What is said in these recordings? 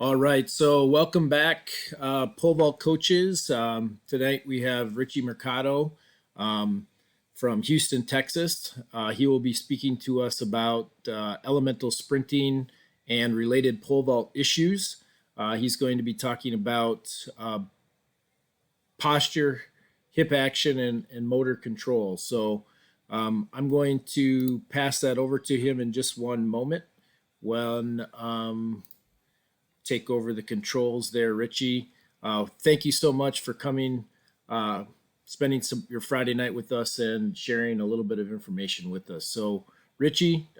All right, so welcome back, pole vault coaches. Tonight we have Richie Mercado um, from Houston, Texas. He will be speaking to us about elemental sprinting and related pole vault issues. He's going to be talking about posture, hip action, and motor control. So I'm going to pass that over to him in just one moment when take over the controls there, Richie. Thank you so much for coming, uh, spending your Friday night with us and sharing a little bit of information with us. So, Richie,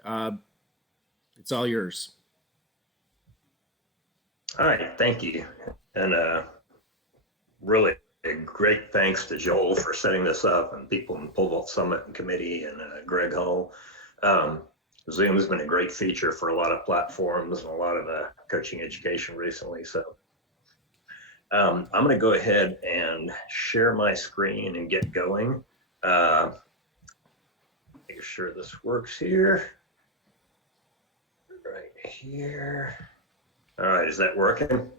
it's all yours. All right, thank you. And really a great thanks to Joel for setting this up and people in Pole Vault Summit and Committee and Greg Hull. Zoom has been a great feature for a lot of platforms and a lot of coaching education recently. So I'm going to go ahead and share my screen and get going. Make sure this works here. Right here. All right, is that working?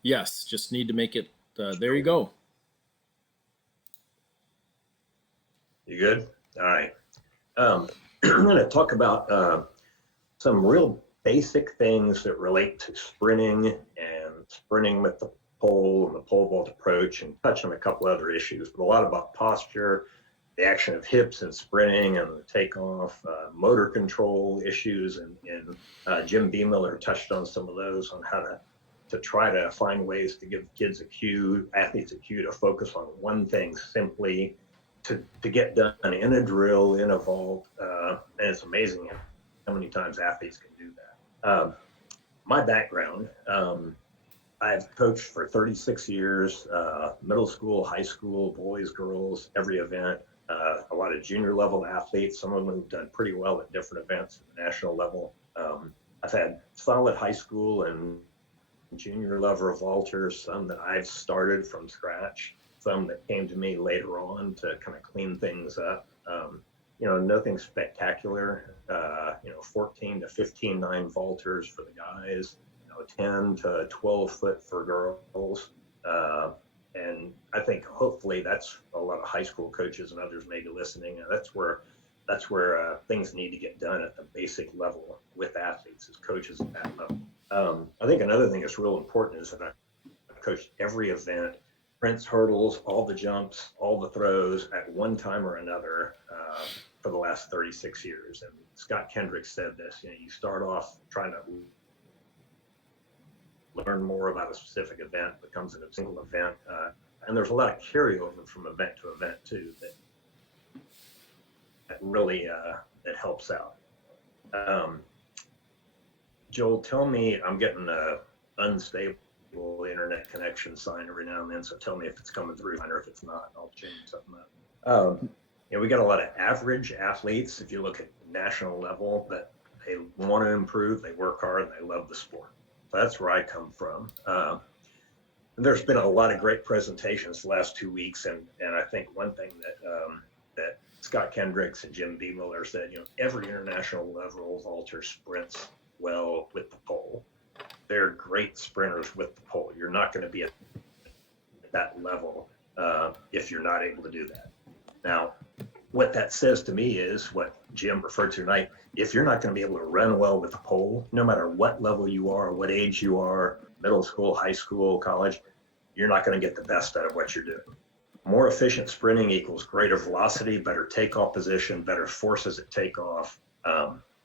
Yes, just need to make it. There you go. You good? All right. I'm going to talk about some real basic things that relate to sprinting and sprinting with the pole and the pole vault approach, and touch on a couple other issues, but a lot about posture, the action of hips and sprinting and the takeoff, motor control issues, and Jim B. Miller touched on some of those on how to try to find ways to give kids a cue, athletes a cue to focus on one thing simply to get done in a drill, in a vault. And it's amazing how many times athletes can do that. My background, I've coached for 36 years, middle school, high school, boys, girls, every event, a lot of junior level athletes. Some of them have done pretty well at different events at the national level. I've had solid high school and junior level vaulters, some that I've started from scratch, some that came to me later on to kind of clean things up. Nothing spectacular, 14 to 15-9 vaulters for the guys, 10 to 12 foot for girls. And I think hopefully that's a lot of high school coaches and others may be listening. That's where things need to get done at the basic level with athletes as coaches at that level. I think another thing that's real important is that I've coached every event, sprints, hurdles, all the jumps, all the throws at one time or another for the last 36 years. And Scott Kendrick said this, you start off trying to learn more about a specific event, becomes a single event. And there's a lot of carryover from event to event too that really that helps out. Joel, tell me, I'm getting a unstable internet connection sign every now and then, so tell me if it's coming through or if it's not. I'll change something up. We got a lot of average athletes, if you look at national level, that they want to improve, they work hard, and they love the sport. So that's where I come from. There's been a lot of great presentations the last 2 weeks, and I think one thing that Scott Kendricks and Jim B. Miller said, every international level vaulter sprints well with the pole. They're great sprinters with the pole. You're not going to be at that level if you're not able to do that. Now, what that says to me is what Jim referred to tonight. If you're not going to be able to run well with the pole, no matter what level you are, what age you are, middle school, high school, college, you're not going to get the best out of what you're doing. More efficient sprinting equals greater velocity, better takeoff position, better forces at takeoff.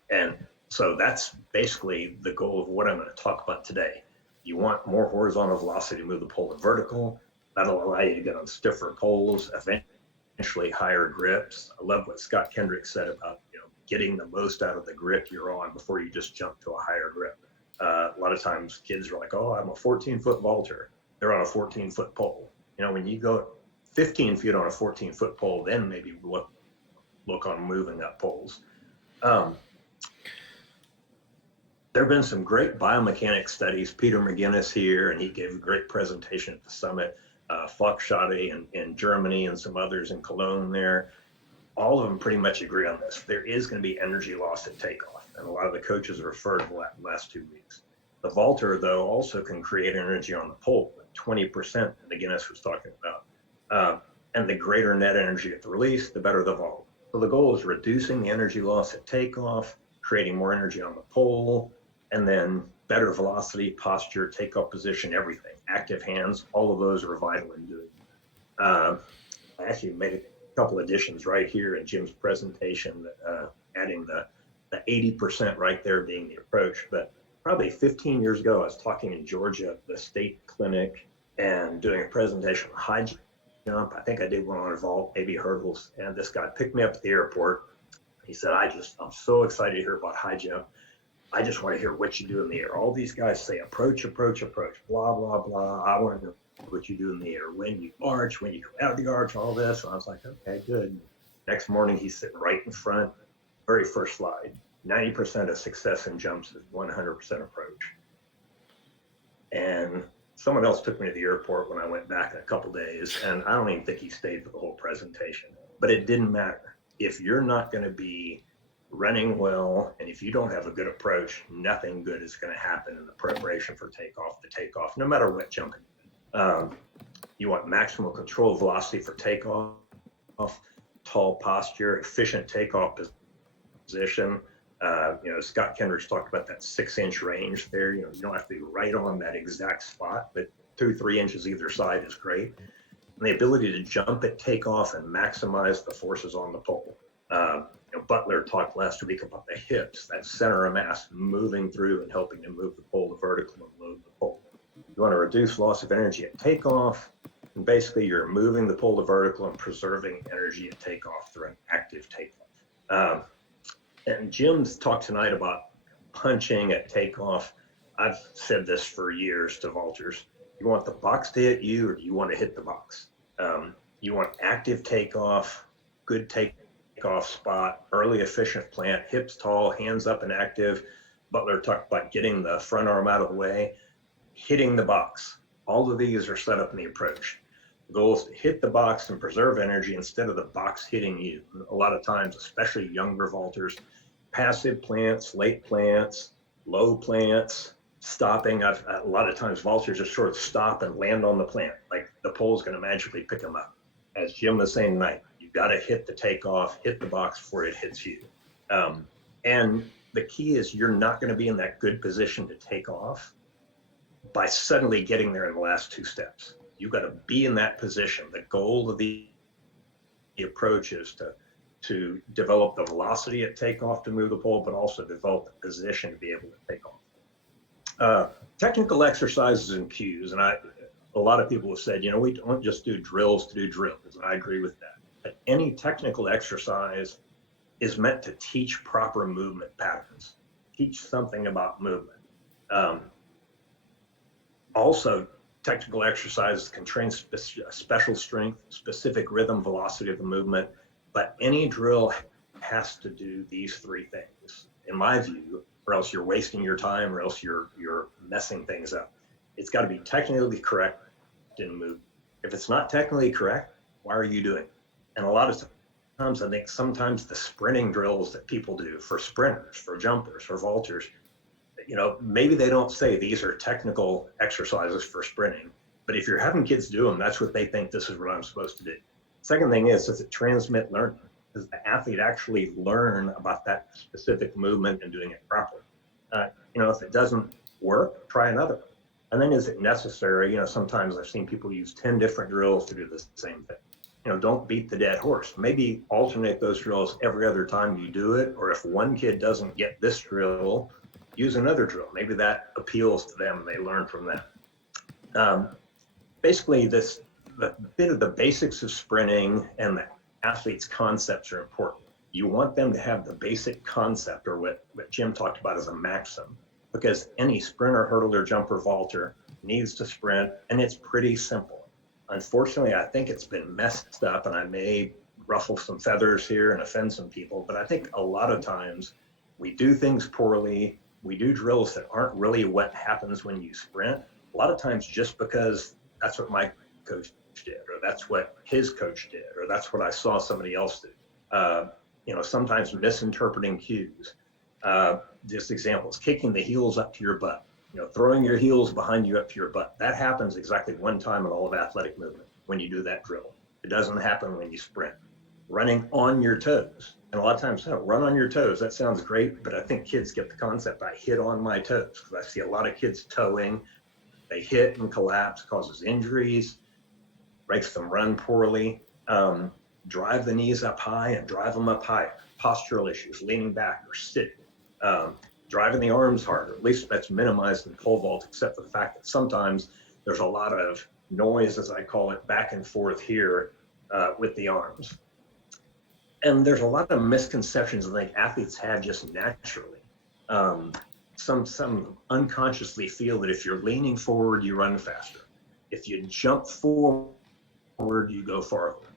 And so that's basically the goal of what I'm going to talk about today. You want more horizontal velocity to move the pole to vertical. That'll allow you to get on stiffer poles, eventually higher grips. I love what Scott Kendrick said about getting the most out of the grip you're on before you just jump to a higher grip. A lot of times kids are like, oh, I'm a 14-foot vaulter. They're on a 14-foot pole. When you go 15 feet on a 14-foot pole, then maybe look on moving up poles. There have been some great biomechanics studies. Peter McGinnis here, and he gave a great presentation at the summit. Foxschade in Germany and some others in Cologne there. All of them pretty much agree on this. There is going to be energy loss at takeoff, and a lot of the coaches have referred to that last 2 weeks. The vaulter, though, also can create energy on the pole, 20% that Guinness was talking about. And the greater net energy at the release, the better the vault. So the goal is reducing the energy loss at takeoff, creating more energy on the pole, and then better velocity, posture, takeoff position, everything. Active hands, all of those are vital in doing it. I actually made a couple additions right here in Jim's presentation, adding the 80% right there being the approach. But probably 15 years ago, I was talking in Georgia at the state clinic and doing a presentation on high jump. I think I did one on vault, maybe hurdles. And this guy picked me up at the airport. He said, I'm so excited to hear about high jump. I just want to hear what you do in the air. All these guys say approach, approach, approach, blah, blah, blah. I want to know what you do in the air, when you arch, when you come out of the arch, all this. And I was like, okay, good. Next morning, he's sitting right in front, very first slide. 90% of success in jumps is 100% approach. And someone else took me to the airport when I went back in a couple days, and I don't even think he stayed for the whole presentation. But it didn't matter. If you're not going to be running well, and if you don't have a good approach, nothing good is going to happen in the preparation for takeoff, no matter what jumping. You want maximal control velocity for takeoff, tall posture, efficient takeoff position. Scott Kendricks talked about that 6-inch range there. You don't have to be right on that exact spot, but 2-3 inches either side is great. And the ability to jump at takeoff and maximize the forces on the pole. Butler talked last week about the hips, that center of mass moving through and helping to move the pole to vertical and load the pole. You want to reduce loss of energy at takeoff, and basically you're moving the pole to vertical and preserving energy at takeoff through an active takeoff. And Jim's talked tonight about punching at takeoff. I've said this for years to vaulters. You want the box to hit you, or do you want to hit the box? You want active takeoff, good takeoff spot, early efficient plant, hips tall, hands up and active. Butler talked about getting the front arm out of the way, hitting the box. All of these are set up in the approach. The goal is to hit the box and preserve energy instead of the box hitting you. A lot of times, especially younger vaulters, passive plants, late plants, low plants, stopping. A lot of times vaulters just sort of stop and land on the plant, like the pole's going to magically pick them up. As Jim was saying tonight, you've got to hit the takeoff, hit the box before it hits you. And the key is you're not going to be in that good position to take off by suddenly getting there in the last 2 steps. You've got to be in that position. The goal of the approach is to develop the velocity at takeoff to move the pole, but also develop the position to be able to take off. Technical exercises and cues, and a lot of people have said, we don't just do drills to do drills, and I agree with that. But any technical exercise is meant to teach proper movement patterns, teach something about movement. Also, technical exercises can train special strength, specific rhythm, velocity of the movement, but any drill has to do these 3 things, in my view, or else you're wasting your time, or else you're messing things up. It's got to be technically correct in move. If it's not technically correct, why are you doing it? And a lot of times, I think sometimes the sprinting drills that people do for sprinters, for jumpers, for vaulters, maybe they don't say these are technical exercises for sprinting, but if you're having kids do them, that's what they think this is what I'm supposed to do. Second thing is, does it transmit learning? Does the athlete actually learn about that specific movement and doing it properly? If it doesn't work, try another. And then is it necessary? Sometimes I've seen people use 10 different drills to do the same thing. Don't beat the dead horse. Maybe alternate those drills every other time you do it, or if one kid doesn't get this drill, use another drill. Maybe that appeals to them and they learn from that. Basically, the bit of the basics of sprinting and the athlete's concepts are important. You want them to have the basic concept, or what Jim talked about as a maxim, because any sprinter, hurdler, jumper, vaulter needs to sprint, and it's pretty simple. Unfortunately, I think it's been messed up, and I may ruffle some feathers here and offend some people, but I think a lot of times we do things poorly. We do drills that aren't really what happens when you sprint. A lot of times just because that's what my coach did, or that's what his coach did, or that's what I saw somebody else do. Sometimes misinterpreting cues. Just examples, kicking the heels up to your butt. throwing your heels behind you up to your butt. That happens exactly one time in all of athletic movement when you do that drill. It doesn't happen when you sprint. Running on your toes. And a lot of times, run on your toes. That sounds great, but I think kids get the concept. I hit on my toes because I see a lot of kids toeing. They hit and collapse, causes injuries, makes them run poorly. Drive the knees up high and drive them up higher. Postural issues, leaning back or sitting. Driving the arms harder, at least that's minimized in pole vault, except for the fact that sometimes there's a lot of noise, as I call it, back and forth here with the arms. And there's a lot of misconceptions I think athletes have just naturally. Some unconsciously feel that if you're leaning forward, you run faster. If you jump forward, you go farther.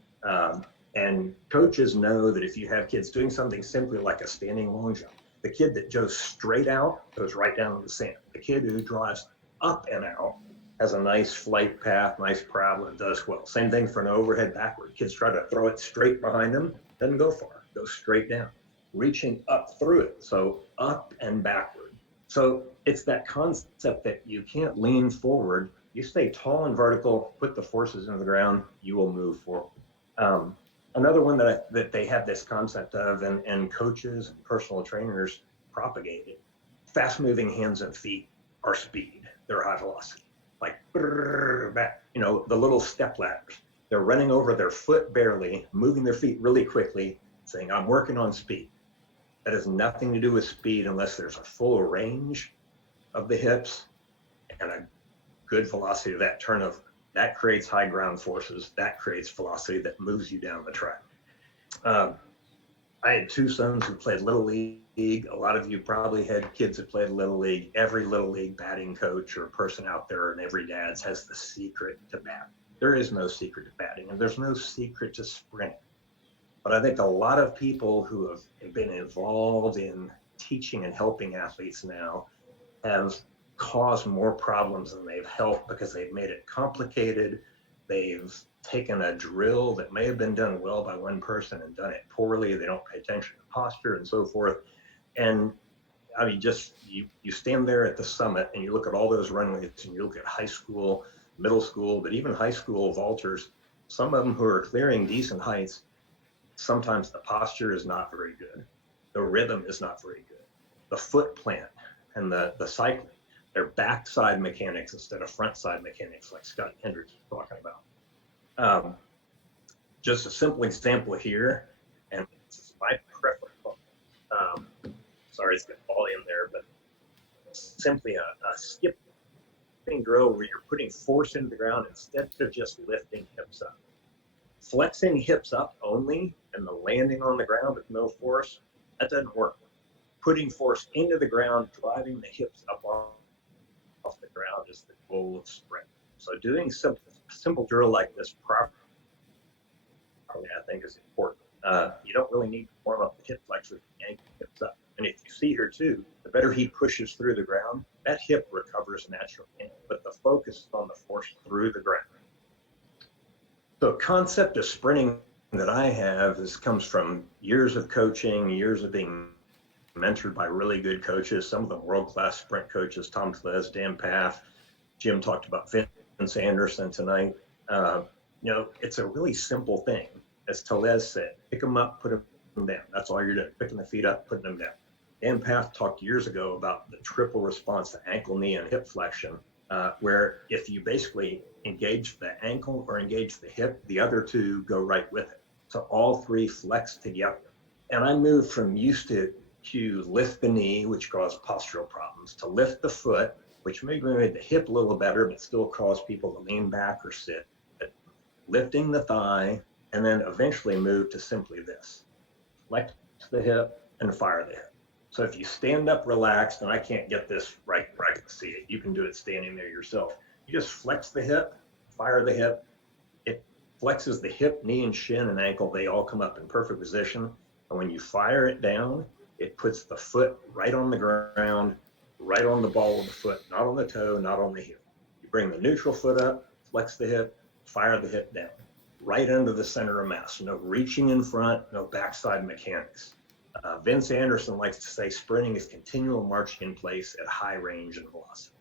And coaches know that if you have kids doing something simply like a standing long jump, the kid that goes straight out goes right down to the sand. The kid who drives up and out has a nice flight path, nice parabola, and does well. Same thing for an overhead backward. Kids try to throw it straight behind them, doesn't go far, goes straight down. Reaching up through it, so up and backward. So it's that concept that you can't lean forward. You stay tall and vertical, put the forces into the ground, you will move forward. Another one that they have this concept of, and coaches and personal trainers propagate it, fast moving hands and feet are speed. They're high velocity. Like back, the little step ladders. They're running over their foot barely, moving their feet really quickly, saying, I'm working on speed. That has nothing to do with speed unless there's a full range of the hips and a good velocity of that turnover. That creates high ground forces. That creates velocity that moves you down the track. I had two sons who played Little League. A lot of you probably had kids that played Little League. Every Little League batting coach or person out there and every dad's has the secret to bat. There is no secret to batting, and there's no secret to sprinting. But I think a lot of people who have been involved in teaching and helping athletes now have caused more problems than they've helped because they've made it complicated. They've taken a drill that may have been done well by one person and done it poorly. They don't pay attention to posture and so forth. And I mean, just you stand there at the summit and you look at all those runways and you look at high school, middle school, but even high school vaulters, some of them who are clearing decent heights, sometimes the posture is not very good. The rhythm is not very good. The foot plant and the cycling, they're backside mechanics instead of front side mechanics like Scott Hendricks was talking about. Just a simple example here, and this is my preference. Sorry, it's got volume there, but simply a skipping drill where you're putting force into the ground instead of just lifting hips up. Flexing hips up only and the landing on the ground with no force, that doesn't work. Putting force into the ground, driving the hips up off the ground is the goal of sprint. So doing simple drill like this properly, I think, is important. You don't really need to warm up the hip flexor, yank the hips up. And if you see here too, the better he pushes through the ground, that hip recovers naturally. But the focus is on the force through the ground. The concept of sprinting that I have comes from years of coaching, years of being mentored by really good coaches, some of them world-class sprint coaches, Tom Tellez, Dan Paff, Jim talked about Vince Anderson tonight. It's a really simple thing. As Tellez said, pick them up, put them down. That's all you're doing, picking the feet up, putting them down. Dan Paff talked years ago about the triple response to ankle, knee, and hip flexion, where if you basically engage the ankle or engage the hip, the other two go right with it. So all three flex together. And I moved from used to lift the knee, which caused postural problems, to lift the foot, which maybe made the hip a little better, but still caused people to lean back or sit, lifting the thigh, and then eventually move to simply this: flex the hip and fire the hip. So if you stand up relaxed, and I can't get this right to see it, you can do it standing there yourself. You just flex the hip, fire the hip. It flexes the hip, knee, and shin and ankle. They all come up in perfect position. And when you fire it down, it puts the foot right on the ground, right on the ball of the foot, not on the toe, not on the heel. You bring the neutral foot up, flex the hip, fire the hip down, right under the center of mass. No reaching in front, no backside mechanics. Vince Anderson likes to say sprinting is continual marching in place at high range and velocity.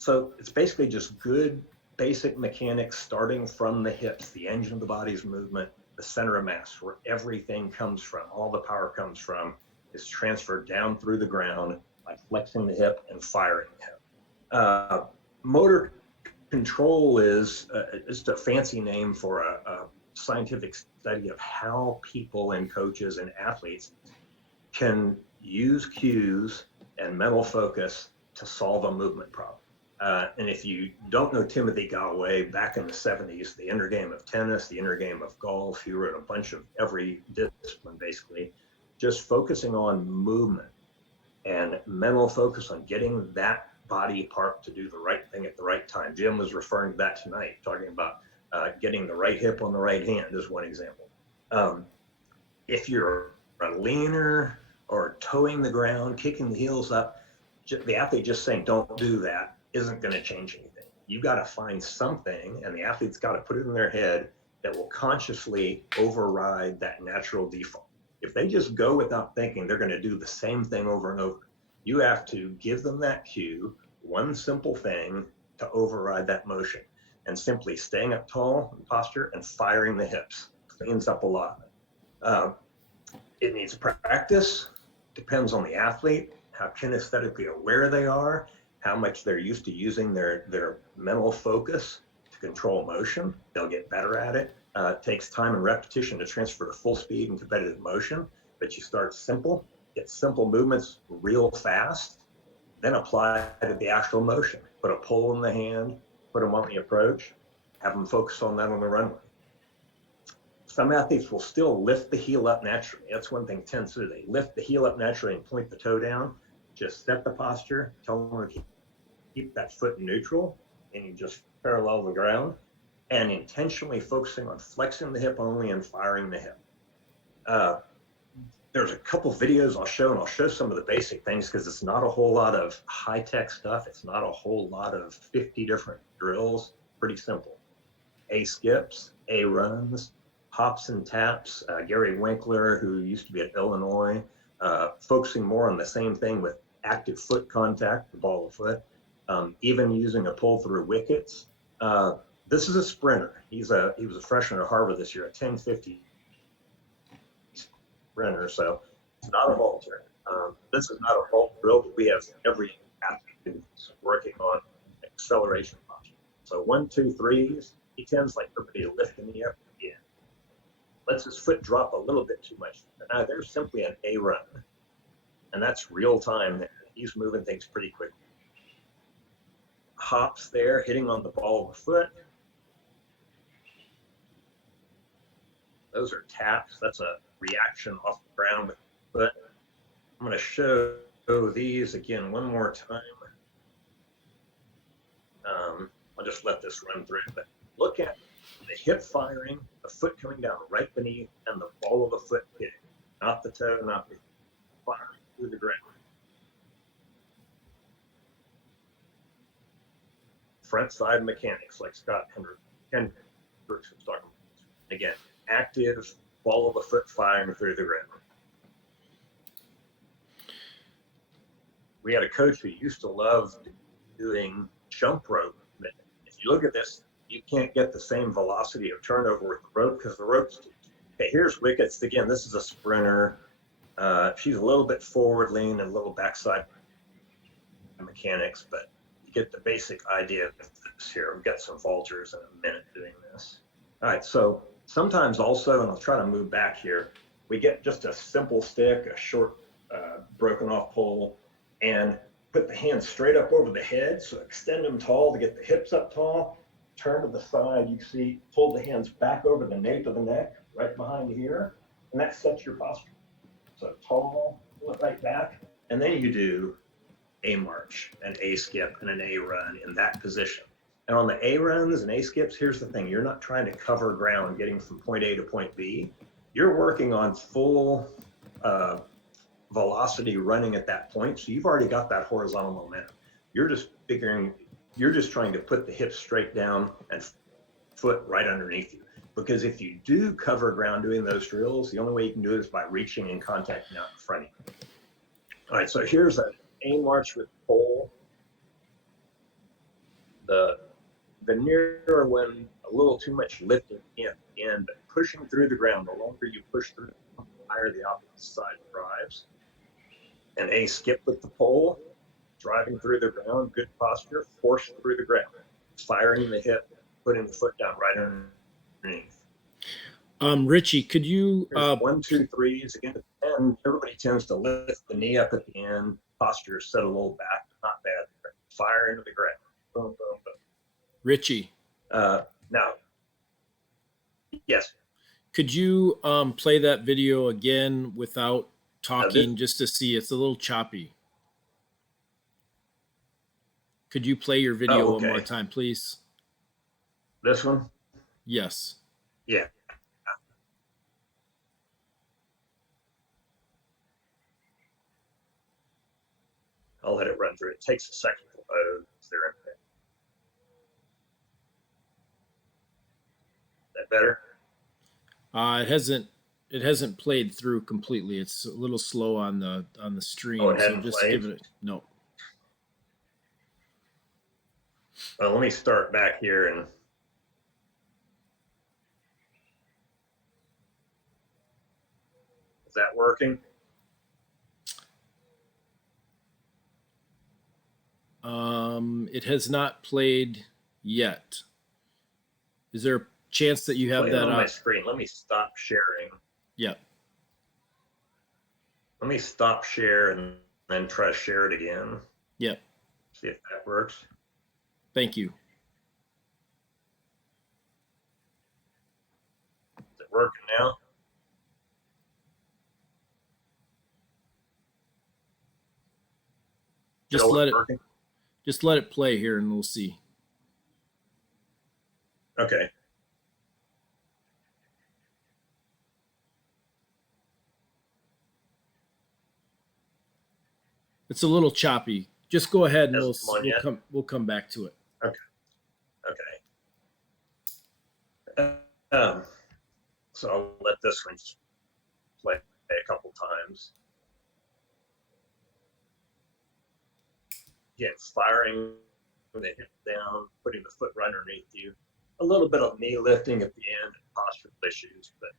So it's basically just good basic mechanics starting from the hips, the engine of the body's movement, the center of mass, where everything comes from, all the power comes from, is transferred down through the ground by flexing the hip and firing the hip. Motor control is just a fancy name for a scientific study of how people and coaches and athletes can use cues and mental focus to solve a movement problem. And if you don't know Timothy Galloway, back in the 70s, the inner game of tennis, the inner game of golf, he wrote a bunch of every discipline, basically, just focusing on movement and mental focus on getting that body part to do the right thing at the right time. Jim was referring to that tonight, talking about getting the right hip on the right hand is one example. If you're a leaner or towing the ground, kicking the heels up, the athlete just saying, don't do that, isn't going to change anything. You got to find something, and the athlete's got to put it in their head that will consciously override that natural default. If they just go without thinking, they're going to do the same thing over and over. You have to give them that cue, one simple thing to override that motion, and simply staying up tall in posture and firing the hips cleans up a lot of it. It needs practice, depends on the athlete, how kinesthetically aware they are, how much they're used to using their mental focus to control motion. They'll get better at it. It takes time and repetition to transfer to full speed and competitive motion, but you start simple, get simple movements real fast, then apply to the actual motion. Put a pull in the hand, put them on the approach, have them focus on that on the runway. Some athletes will still lift the heel up naturally. That's one thing tends to do. They lift the heel up naturally and point the toe down. Just set the posture, tell them to keep that foot neutral, and you just parallel the ground, and intentionally focusing on flexing the hip only and firing the hip. There's a couple videos I'll show, and I'll show some of the basic things because it's not a whole lot of high-tech stuff. It's not a whole lot of 50 different drills. Pretty simple. A skips, A runs, hops and taps. Gary Winkler, who used to be at Illinois, focusing more on the same thing with active foot contact, the ball of foot, even using a pull through wickets. This is a sprinter. He was a freshman at Harvard this year, a 1050 sprinter. So it's not a vaulter. This is not a vault drill, but we have every athlete working on acceleration posture. So 1, 2, 3s. He tends like everybody to lift the knee up again. Lets his foot drop a little bit too much. And now there's simply an A run. And that's real time there. He's moving things pretty quickly. Hops there, hitting on the ball of the foot. Those are taps. That's a reaction off the ground with the foot. I'm going to show these again one more time. I'll just let this run through. But look at the hip firing, the foot coming down right beneath, and the ball of the foot hitting. Not the toe, not the firing through the ground. Front side mechanics like Scott Hendricks was talking about. Again, active ball of the foot firing through the ground. We had a coach who used to love doing jump rope. If you look at this, you can't get the same velocity of turnover with the rope because the rope's. Okay, here's Wickets. Again, this is a sprinter. She's a little bit forward lean and a little backside mechanics, but you get the basic idea of this here. We've got some vaulters in a minute doing this. All right, so sometimes also, and I'll try to move back here, we get just a simple stick, a short broken off pole, and put the hands straight up over the head. So extend them tall to get the hips up tall. Turn to the side, you see, pull the hands back over the nape of the neck, right behind here, and that sets your posture. So tall, pull it right back, and then you do A march, an A skip, and an A run in that position. And on the A runs and A skips, here's the thing. You're not trying to cover ground getting from point A to point B. You're working on full velocity running at that point. So you've already got that horizontal momentum. You're just trying to put the hips straight down and foot right underneath you. Because if you do cover ground doing those drills, the only way you can do it is by reaching and contacting out in front of you. All right, so here's an A march with pole. The nearer when a little too much lifting in, but pushing through the ground. The longer you push through, the higher the opposite side drives. And a skip with the pole, driving through the ground, good posture, force through the ground, firing the hip, putting the foot down right underneath. Richie, could you? There's 1, 2, 3s again. And everybody tends to lift the knee up at the end. Posture is set a little back, not bad. Fire into the ground. Boom, boom, boom. Richie. Now, yes. Could you play that video again without talking, just to see? It's a little choppy. Could you play your video one more time, please? This one? Yes. Yeah. I'll let it run through. It takes a second to load. Is that better? It hasn't played through completely. It's a little slow on the stream. Oh, it so hadn't just played? give it no. Well, let me start back here and is that working? It has not played yet. Is there a chance that you have Play that on my on? screen? Let me stop sharing. Yeah. Let me stop share and then try to share it again. Yeah. See if that works. Thank you. Is it working now? Just Joe, let it working? just let it play here and we'll see. Okay. It's a little choppy. Just go ahead and we'll come back to it. Okay. So I'll let this one play a couple times. Again, firing the hip down, putting the foot right underneath you. A little bit of knee lifting at the end, postural issues, but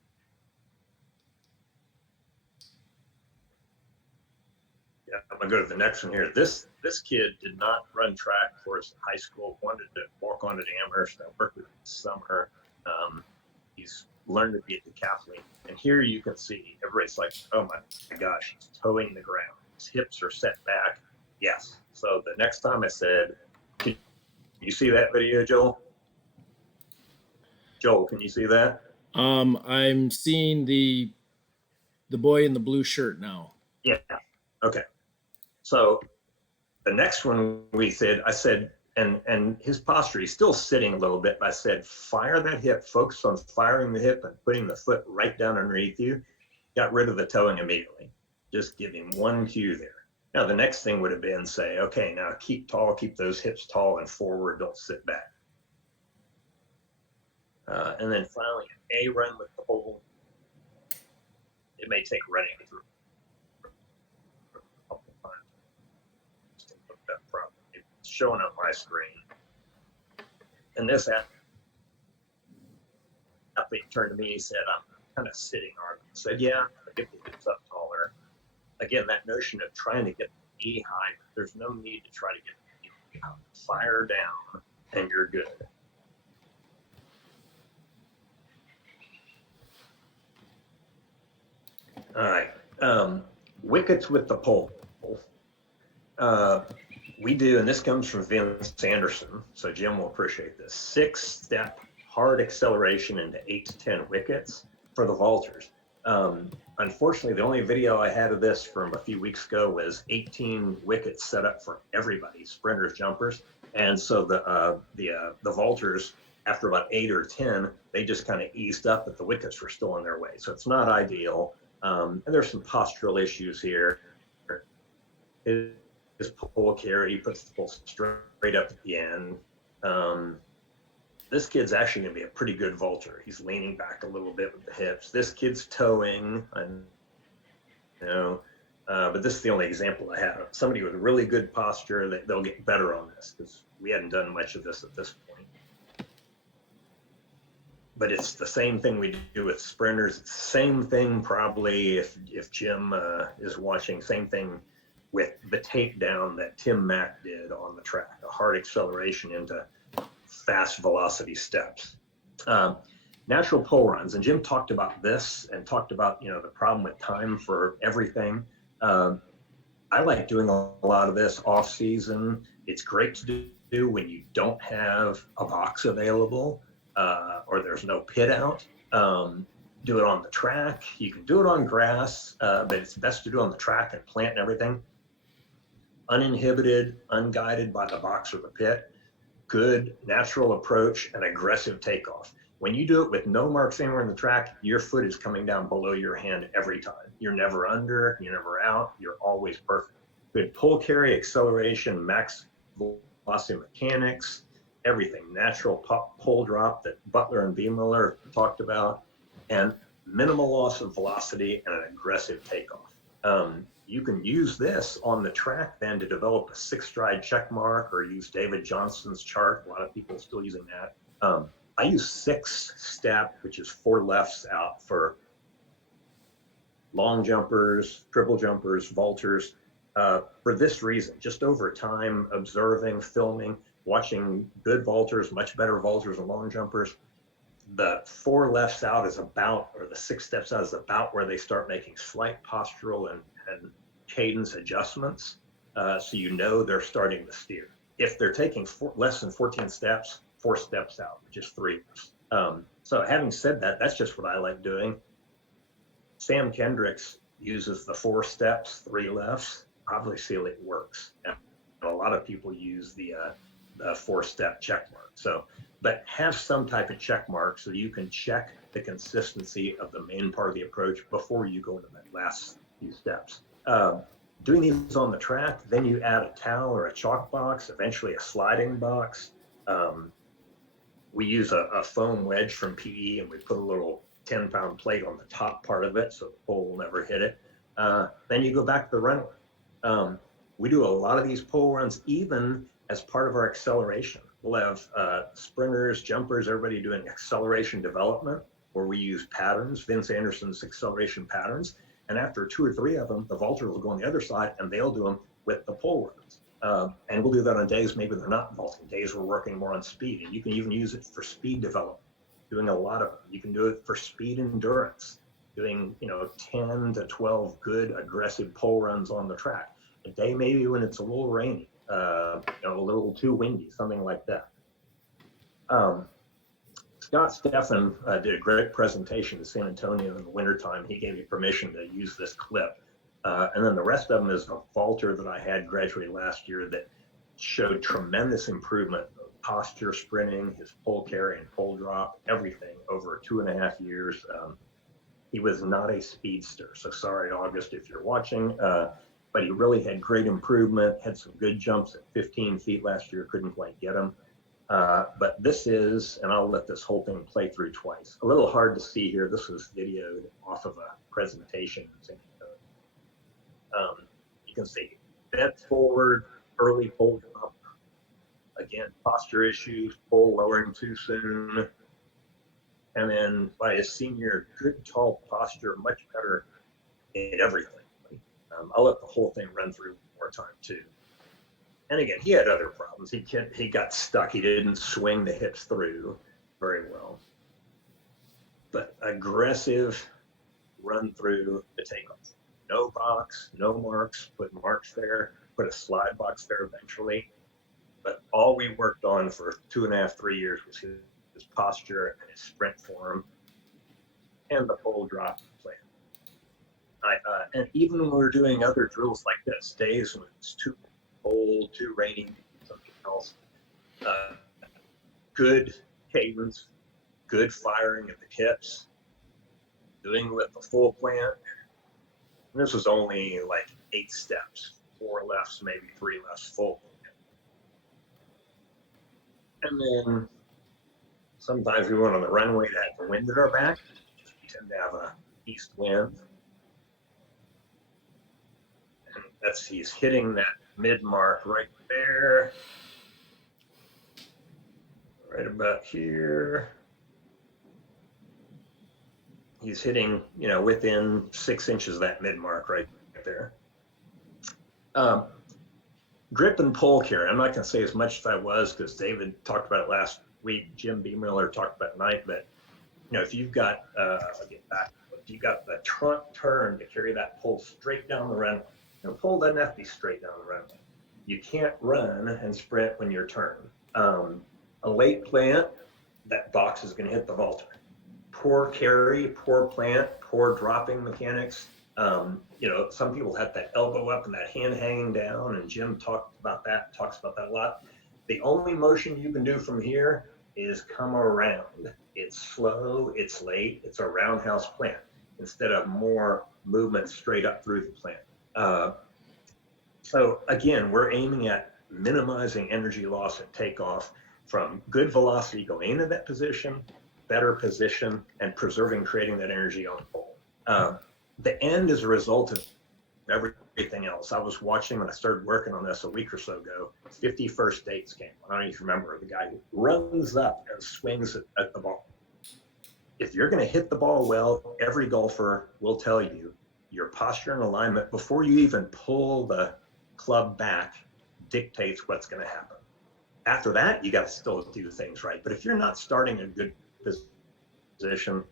yeah, I'm gonna go to the next one here. This kid did not run track for us in high school. Wanted to walk on at Amherst. I worked with him this summer. He's learned to be a decathlete, and here you can see everybody's like, "Oh my gosh, he's towing the ground. His hips are set back." Yes. So the next time I said, "Can you see that video, Joel? Joel, can you see that?" I'm seeing the boy in the blue shirt now. Yeah. Okay. So the next one I said, and his posture, he's still sitting a little bit. But I said, fire that hip, focus on firing the hip and putting the foot right down underneath you. Got rid of the towing immediately. Just give him one cue there. Now, the next thing would have been say, okay, now keep tall, keep those hips tall and forward, don't sit back. And then finally, a run with the pole. It may take running through a couple times. Just look that problem. It's showing on my screen. And this athlete turned to me and said, I'm kind of sitting on it. I said, yeah, get the hips up taller. Again, that notion of trying to get the knee high, there's no need to try to get the knee high. Fire down and you're good. All right. Wickets with the pole. We do, and this comes from Vince Anderson, so Jim will appreciate this. 6-step hard acceleration into 8 to 10 wickets for the vaulters. Unfortunately, the only video I had of this from a few weeks ago was 18 wickets set up for everybody, sprinters, jumpers. And so the vaulters, after about 8 or 10, they just kind of eased up, but the wickets were still in their way. So it's not ideal. And there's some postural issues here. His pole carry, he puts the pole straight up at the end. This kid's actually going to be a pretty good vaulter. He's leaning back a little bit with the hips. This kid's towing, and But this is the only example I have. Somebody with really good posture, they'll get better on this because we hadn't done much of this at this point. But it's the same thing we do with sprinters. It's the same thing probably if Jim is watching, same thing with the takedown that Tim Mack did on the track, a hard acceleration into fast velocity steps. Natural pole runs, and Jim talked about this and talked about the problem with time for everything. I like doing a lot of this off season. It's great to do when you don't have a box available or there's no pit out. Do it on the track. You can do it on grass, but it's best to do on the track and plant and everything. Uninhibited, unguided by the box or the pit. Good natural approach and aggressive takeoff. When you do it with no marks anywhere in the track, your foot is coming down below your hand every time. You're never under, you're never out, you're always perfect. Good pull carry, acceleration, max velocity mechanics, everything. Natural pull drop that Butler and Biemiller talked about, and minimal loss of velocity and an aggressive takeoff. You can use this on the track then to develop a 6-stride check mark or use David Johnston's chart. A lot of people are still using that. I use 6-step, which is 4 lefts out for long jumpers, triple jumpers, vaulters, for this reason. Just over time, observing, filming, watching good vaulters, much better vaulters and long jumpers, the 4 lefts out is about, or the 6 steps out is about where they start making slight postural and cadence adjustments. So they're starting to steer. If they're taking less than 14 steps, 4 steps out, just 3. So having said that, that's just what I like doing. Sam Kendricks uses the 4 steps, 3 lefts. Obviously it works. And a lot of people use the 4-step check mark. So, but have some type of check mark so you can check the consistency of the main part of the approach before you go into that last few steps. Doing these on the track, then you add a towel or a chalk box, eventually a sliding box. We use a foam wedge from PE, and we put a little 10-pound plate on the top part of it so the pole will never hit it. Then you go back to the runway. We do a lot of these pole runs even as part of our acceleration. We'll have sprinters, jumpers, everybody doing acceleration development where we use patterns, Vince Anderson's acceleration patterns. And after 2 or 3 of them, the vaulter will go on the other side and they'll do them with the pole runs. And we'll do that on days maybe they're not vaulting, days we're working more on speed. And you can even use it for speed development, doing a lot of them. You can do it for speed endurance, doing 10 to 12 good aggressive pole runs on the track. A day maybe when it's a little rainy, a little too windy, something like that. Scott Steffen did a great presentation in San Antonio in the wintertime. He gave me permission to use this clip. And then the rest of them is a vaulter that I had graduate last year that showed tremendous improvement of posture, sprinting, his pole carry and pole drop, everything over 2.5 years. He was not a speedster. So sorry, August, if you're watching, but he really had great improvement, had some good jumps at 15 feet last year, couldn't quite get him. But this is, and I'll let this whole thing play through twice. A little hard to see here. This was videoed off of a presentation. You can see bent forward, early pole drop. Again, posture issues, pole lowering too soon. And then by his senior, good tall posture, much better in everything. I'll let the whole thing run through one more time too. And again, he had other problems. He got stuck. He didn't swing the hips through very well. But aggressive run through the takeoff. No box, no marks, put marks there, put a slide box there eventually. But all we worked on for 2.5, 3 years was his posture and his sprint form and the pole drop plan. And even when we were doing other drills like this, days when it's too cold, too rainy, something else, good cadence, good firing of the hips, doing with the full plant. And this was only like 8 steps, 4 lefts, maybe 3 lefts full. And then sometimes we went on the runway that had the wind at our back. We tend to have a east wind. he's hitting that mid mark right there, right about here. He's hitting, within 6 inches of that mid mark right there. Grip and pull carry. I'm not going to say as much as I was because David talked about it last week. Jim B. Miller talked about it tonight. But if you've got, I'll get back. If you got the trunk turn to carry that pull straight down the runway. Pull doesn't have to be straight down the runway. You can't run and sprint when you're turned. A late plant, that box is going to hit the vaulter. Poor carry, poor plant, poor dropping mechanics. Some people have that elbow up and that hand hanging down, and Jim talks about that a lot. The only motion you can do from here is come around. It's slow, it's late, it's a roundhouse plant instead of more movement straight up through the plant. So again, we're aiming at minimizing energy loss at takeoff from good velocity going into that position, better position, and creating that energy on the pole. The end is a result of everything else. I was watching when I started working on this a week or so ago, 50 First Dates game. I don't know if you remember the guy who runs up and swings at the ball. If you're going to hit the ball well, every golfer will tell you your posture and alignment before you even pull the club back dictates what's going to happen. After that, you got to still do things right. But if you're not starting in a good position,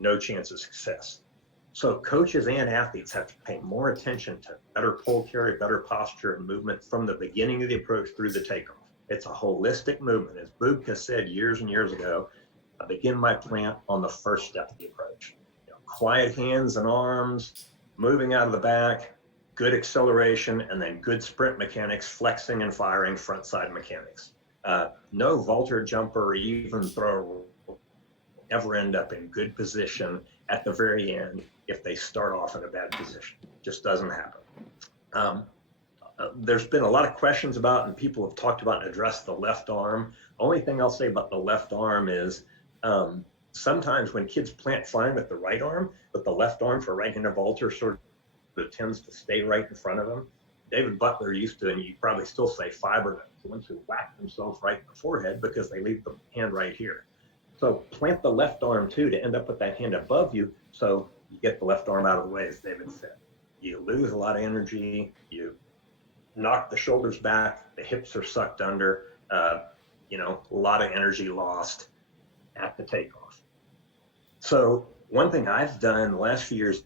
no chance of success. So coaches and athletes have to pay more attention to better pull carry, better posture and movement from the beginning of the approach through the takeoff. It's a holistic movement. As Bubka said years and years ago, I begin my plant on the first step of the approach. Quiet hands and arms, moving out of the back, good acceleration, and then good sprint mechanics, flexing and firing front side mechanics. No vaulter, jumper, or even thrower will ever end up in good position at the very end if they start off in a bad position. Just doesn't happen. There's been a lot of questions about, and people have talked about and addressed the left arm. Only thing I'll say about the left arm is sometimes when kids plant fine with the right arm, but the left arm for right-handed vaulter sort of tends to stay right in front of them. David Butler used to, and you probably still say fiber, the ones who whack themselves right in the forehead because they leave the hand right here. So plant the left arm too to end up with that hand above you so you get the left arm out of the way, as David said. You lose a lot of energy, you knock the shoulders back, the hips are sucked under, a lot of energy lost at the takeoff. So one thing I've done the last few years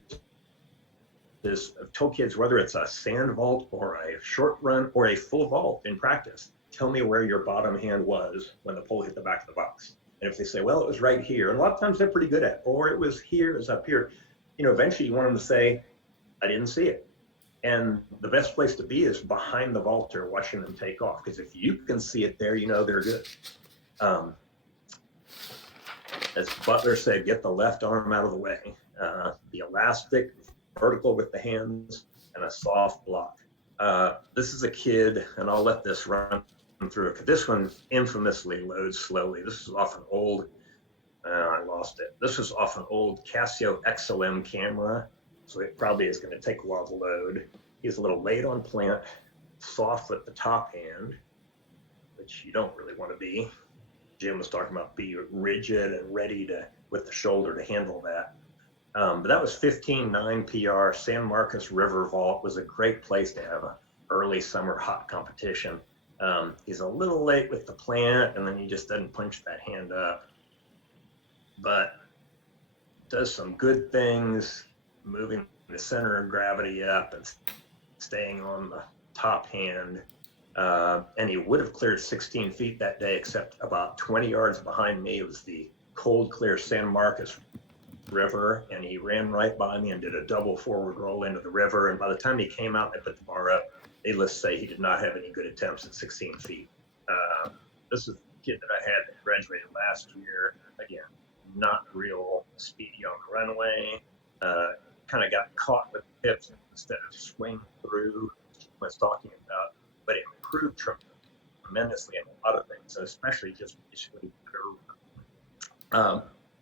is I've told kids, whether it's a sand vault or a short run or a full vault in practice, tell me where your bottom hand was when the pole hit the back of the box. And if they say, well, it was right here, and a lot of times they're pretty good at it, or it was here, it was up here, eventually you want them to say, I didn't see it. And the best place to be is behind the vaulter watching them take off, because if you can see it there, they're good. As Butler said, get the left arm out of the way. Be elastic, vertical with the hands, and a soft block. This is a kid, and I'll let this run through it. This one infamously loads slowly. This is off an old, I lost it. This is off an old Casio XLM camera, so it probably is going to take a while to load. He's a little late on plant, soft with the top hand, which you don't really want to be. Jim was talking about be rigid and ready to, with the shoulder to handle that. But that was 15.9 PR. San Marcos River Vault was a great place to have an early summer hot competition. He's a little late with the plant, and then he just doesn't punch that hand up. But does some good things, moving the center of gravity up and staying on the top hand. And he would have cleared 16 feet that day, except about 20 yards behind me. It was the cold, clear San Marcos River, and he ran right by me and did a double forward roll into the river. And by the time he came out, they put the bar up. Needless to say, he did not have any good attempts at 16 feet. This is the kid that I had that graduated last year. Again, not real speedy on the runway. Kind of got caught with the hips instead of swing through, what I was talking about. But it improved tremendously in a lot of things, and especially just basically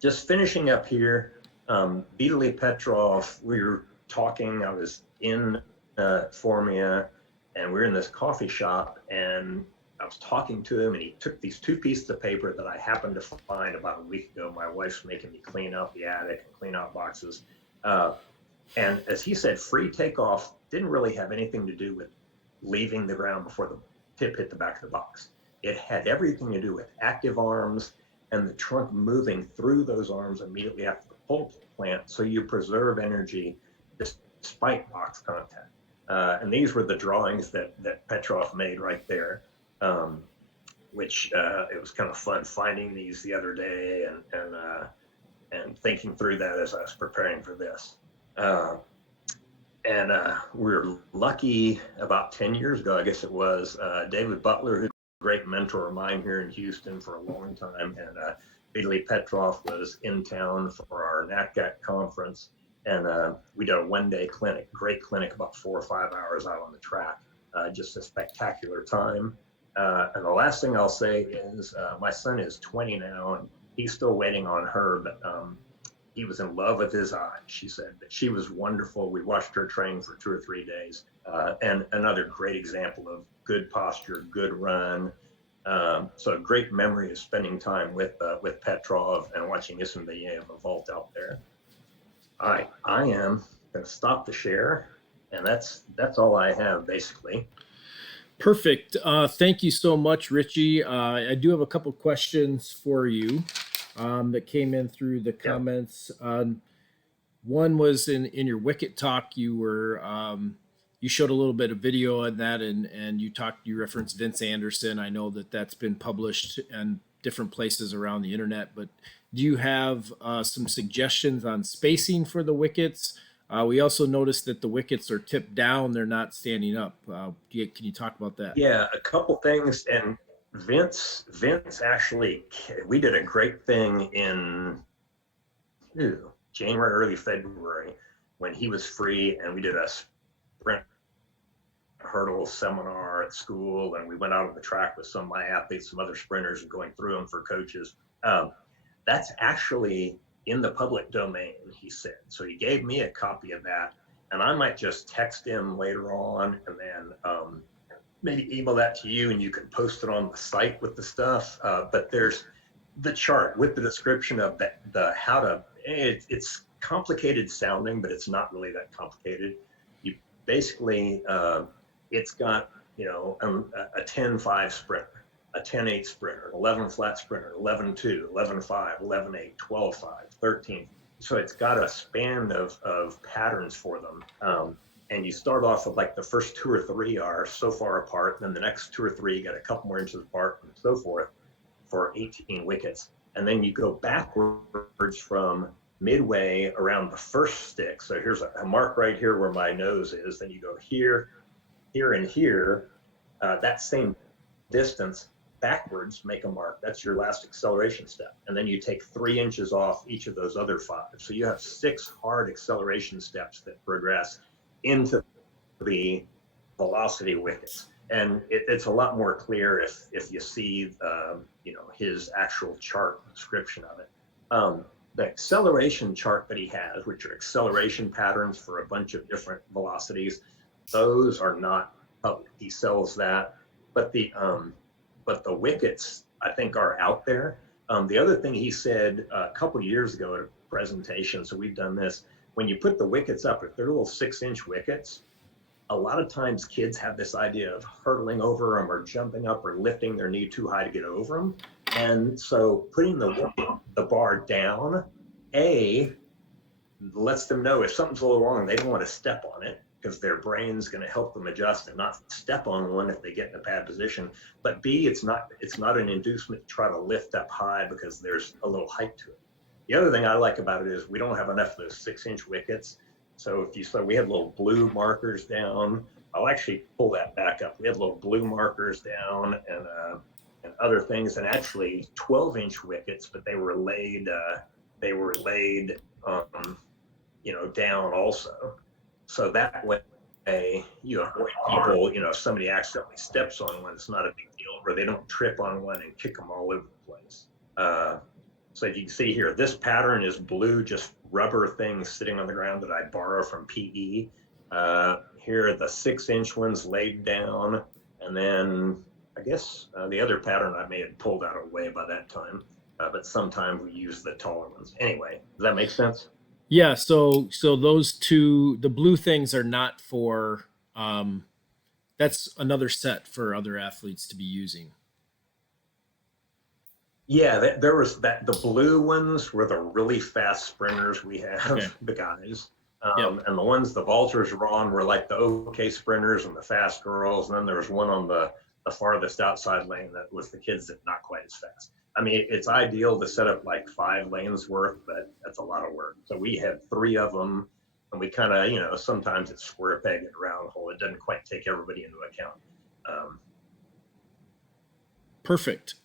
just finishing up here, Vitaly Petrov, we were talking, I was in for me, and we were in this coffee shop, and I was talking to him, and he took these 2 pieces of paper that I happened to find about a week ago. My wife's making me clean out the attic and clean out boxes. And as he said, free takeoff didn't really have anything to do with leaving the ground before the tip hit the back of the box. It had everything to do with active arms and the trunk moving through those arms immediately after the pull plant, so you preserve energy despite box contact. And these were the drawings that Petrov made right there, which it was kind of fun finding these the other day and thinking through that as I was preparing for this. And we were lucky about 10 years ago, I guess it was, David Butler, who's a great mentor of mine here in Houston for a long time, and Vitaly Petrov was in town for our NACAC conference. And we did a 1-day clinic, great clinic, about 4 or 5 hours out on the track, just a spectacular time. And the last thing I'll say is my son is 20 now, and he's still waiting on her, but he was in love with his eye, she said. But she was wonderful. We watched her train for 2 or 3 days. And another great example of good posture, good run. So a great memory of spending time with Petrov and watching Ismailov vault out there. All right, I am going to stop the share, and that's all I have, basically. Perfect. Thank you so much, Richie. I do have a couple questions for you that came in through the comments. One was in your Wicket talk. You were you showed a little bit of video on that, and you referenced Vince Anderson. I know that that's been published in different places around the internet, but do you have some suggestions on spacing for the wickets? We also noticed that the wickets are tipped down; they're not standing up. Can you talk about that? Yeah, a couple things. And Vince actually, we did a great thing in January, early February, when he was free, and we did a sprint hurdle seminar at school, and we went out on the track with some of my athletes, some other sprinters, and going through them for coaches. That's actually in the public domain, he said. So he gave me a copy of that, and I might just text him later on, and then maybe email that to you, and you can post it on the site with the stuff. But there's the chart with the description of the how to. It's complicated sounding, but it's not really that complicated. You basically, it's got a 10-5 sprinter, a 10-8 sprinter, 11 flat sprinter, 11-2, 11-5, 11-8, 12-5, 13. So it's got a span of patterns for them. And you start off with like the first 2 or 3 are so far apart, then the next 2 or 3 get a couple more inches apart, and so forth, for 18 wickets. And then you go backwards from midway around the first stick. So here's a mark right here where my nose is. Then you go here, here, and here. That same distance backwards, make a mark. That's your last acceleration step. And then you take 3 inches off each of those other 5. So you have 6 hard acceleration steps that progress into the velocity wickets. And it's a lot more clear if you see his actual chart description of it. The acceleration chart that he has, which are acceleration patterns for a bunch of different velocities, those are not public. He sells that, but the wickets, I think, are out there. The other thing he said a couple of years ago at a presentation, so we've done this, when you put the wickets up, if they're little 6-inch wickets, a lot of times kids have this idea of hurtling over them or jumping up or lifting their knee too high to get over them. And so putting the bar down, lets them know if something's a little wrong, they don't want to step on it, because their brain's going to help them adjust and not step on one if they get in a bad position. But B, it's not an inducement to try to lift up high because there's a little height to it. The other thing I like about it is we don't have enough of those 6-inch wickets. So if you saw, we had little blue markers down. I'll actually pull that back up. We had little blue markers down and other things, and actually 12-inch wickets, but they were laid down also. So that way you avoid people, if somebody accidentally steps on one, it's not a big deal, or they don't trip on one and kick them all over the place. So you can see here, this pattern is blue, just rubber things sitting on the ground that I borrow from PE. here are the 6-inch ones laid down. And then I guess the other pattern I may have pulled out of the way by that time. But sometimes we use the taller ones. Anyway, does that make sense? Yeah. So those two, the blue things are not for. That's another set for other athletes to be using. Yeah, there was that. The blue ones were the really fast sprinters we have, Okay. the guys. Yep. And the ones the vultures were on were like the okay sprinters and the fast girls. And then there was one on the farthest outside lane that was the kids that not quite as fast. I mean, it's ideal to set up like 5 lanes worth, but that's a lot of work. So we had 3 of them, and we kind of, sometimes it's square peg and round hole. It doesn't quite take everybody into account. Um, Perfect.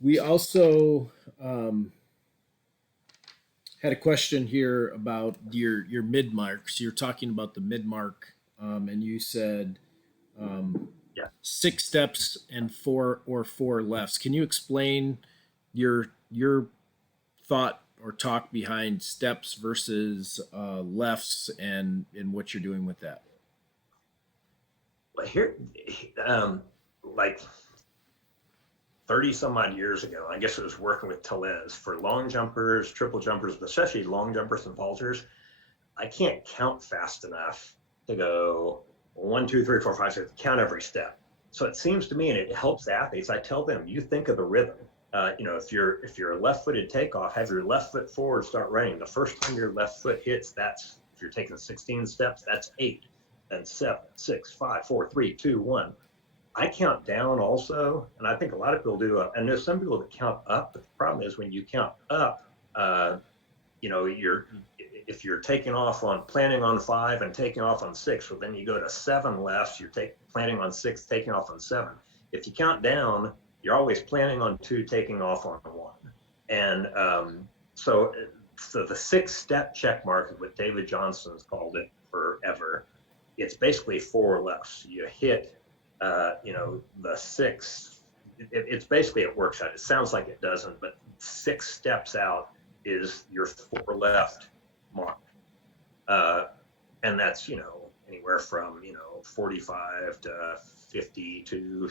We also had a question here about your mid marks. You're talking about the mid mark, and you said yeah. 6 steps and 4 lefts. Can you explain your thought or talk behind steps versus lefts and what you're doing with that? But here, like 30 some odd years ago, I guess it was working with Telez for long jumpers, triple jumpers, but especially long jumpers and vaulters. I can't count fast enough to go 1, 2, 3, 4, 5, 6, count every step. So it seems to me, and it helps athletes. I tell them, you think of the rhythm. If you're a left-footed takeoff, have your left foot forward, start running. The first time your left foot hits, that's if you're taking 16 steps, that's 8, then 7, 6, 5, 4, 3, 2, 1. I count down also, and I think a lot of people do. And there's some people that count up, but the problem is when you count up, you're if you're taking off on planning on 5 and taking off on 6, well, then you go to 7 lefts. You're planning on 6, taking off on 7. If you count down, you're always planning on 2, taking off on 1. And so the 6-step check mark is what David Johnson's called it forever. It's basically 4 lefts. You hit the 6, it's basically, it works out. It sounds like it doesn't, but 6 steps out is your 4 left mark. And that's, anywhere from, 45 to 52.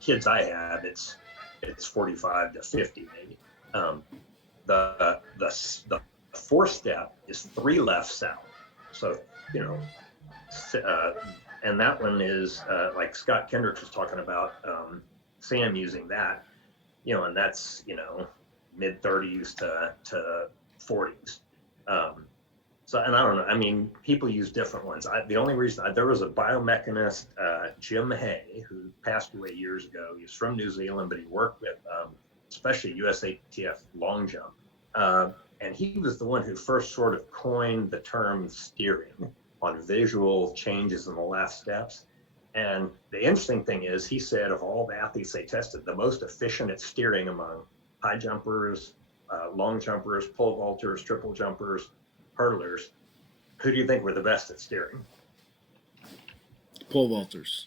Kids I have, it's 45 to 50 maybe. The 4th step is 3 lefts out. So, and that one is like Scott Kendricks was talking about, Sam using that, and that's, mid 30s to 40s. So, and I don't know, I mean, people use different ones. The only reason, there was a biomechanist, Jim Hay, who passed away years ago. He was from New Zealand, but he worked with, especially USATF long jump. And he was the one who first sort of coined the term steering on visual changes in the last steps. And the interesting thing is, he said of all the athletes they tested, the most efficient at steering among high jumpers, long jumpers, pole vaulters, triple jumpers, hurdlers, who do you think were the best at steering? Pole vaulters.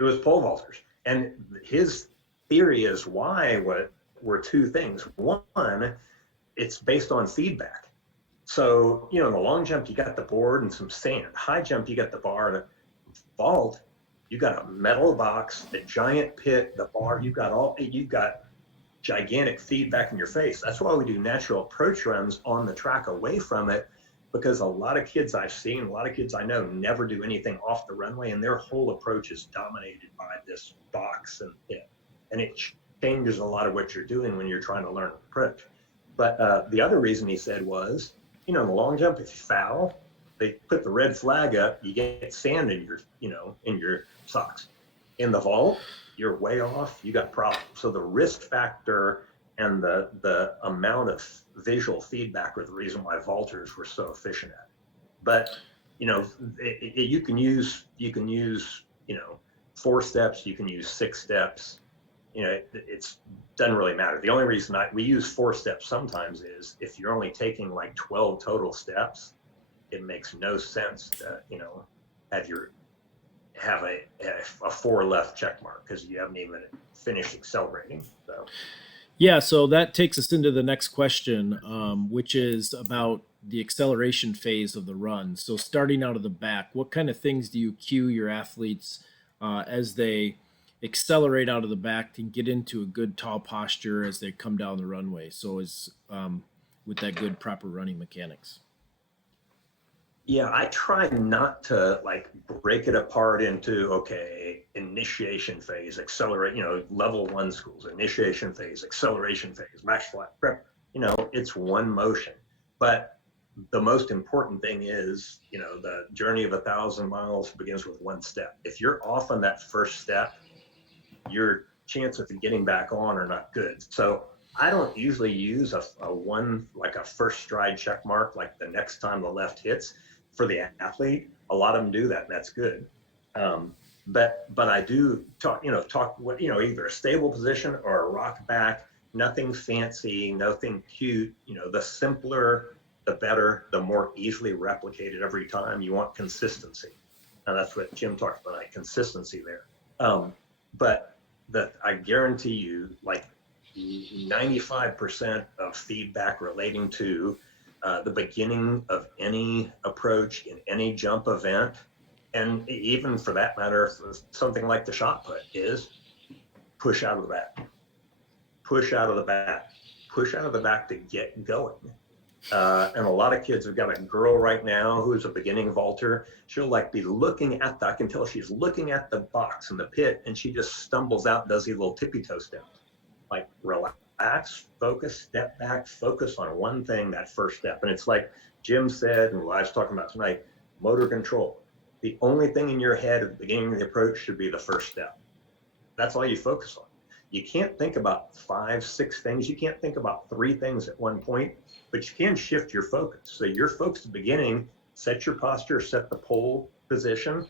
It was pole vaulters. And his theory is why were 2 things. One, it's based on feedback. So, in the long jump, you got the board and some sand. High jump, you got the bar. And a vault, you got a metal box, a giant pit, the bar. You've got gigantic feedback in your face. That's why we do natural approach runs on the track away from it, because a lot of kids I've seen, a lot of kids I know never do anything off the runway, and their whole approach is dominated by this box and pit. And it changes a lot of what you're doing when you're trying to learn an approach. But the other reason he said was, in the long jump, if you foul, they put the red flag up, you get sand in your socks. In the vault, you're way off, you got problems. So the risk factor and the amount of visual feedback were the reason why vaulters were so efficient at it. But, you can use 4 steps, you can use 6 steps. It's doesn't really matter. The only reason we use 4 steps sometimes is if you're only taking like 12 total steps, it makes no sense to, have a 4 left check mark because you haven't even finished accelerating. So Yeah, so that takes us into the next question, which is about the acceleration phase of the run. So starting out of the back, what kind of things do you cue your athletes as they accelerate out of the back to get into a good tall posture as they come down the runway? So is with that good proper running mechanics. Yeah, I try not to like break it apart into, okay, initiation phase, accelerate, level one schools, initiation phase, acceleration phase, max flat prep. It's one motion. But the most important thing is, the journey of 1,000 miles begins with one step. If you're off on that first step, your chances of getting back on are not good. So I don't usually use a one, like a first stride check mark, like the next time the left hits for the athlete. A lot of them do that, and that's good. But I do talk what, either a stable position or a rock back, nothing fancy, nothing cute. The simpler, the better, the more easily replicated every time. You want consistency. And that's what Jim talked about, like consistency there. But that I guarantee you, like 95% of feedback relating to the beginning of any approach in any jump event, and even for that matter, something like the shot put, is push out of the back, push out of the back, push out of the back to get going. And a lot of kids have got a girl right now who's a beginning vaulter. She'll like be looking at I can tell she's looking at the box in the pit, and she just stumbles out and does these little tippy toe steps. Like relax, focus, step back, focus on one thing, that first step. And it's like Jim said, and what I was talking about tonight, motor control. The only thing in your head at the beginning of the approach should be the first step. That's all you focus on. You can't think about 5, 6 things. You can't think about 3 things at one point, but you can shift your focus. So your focus at the beginning, set your posture, set the pole position,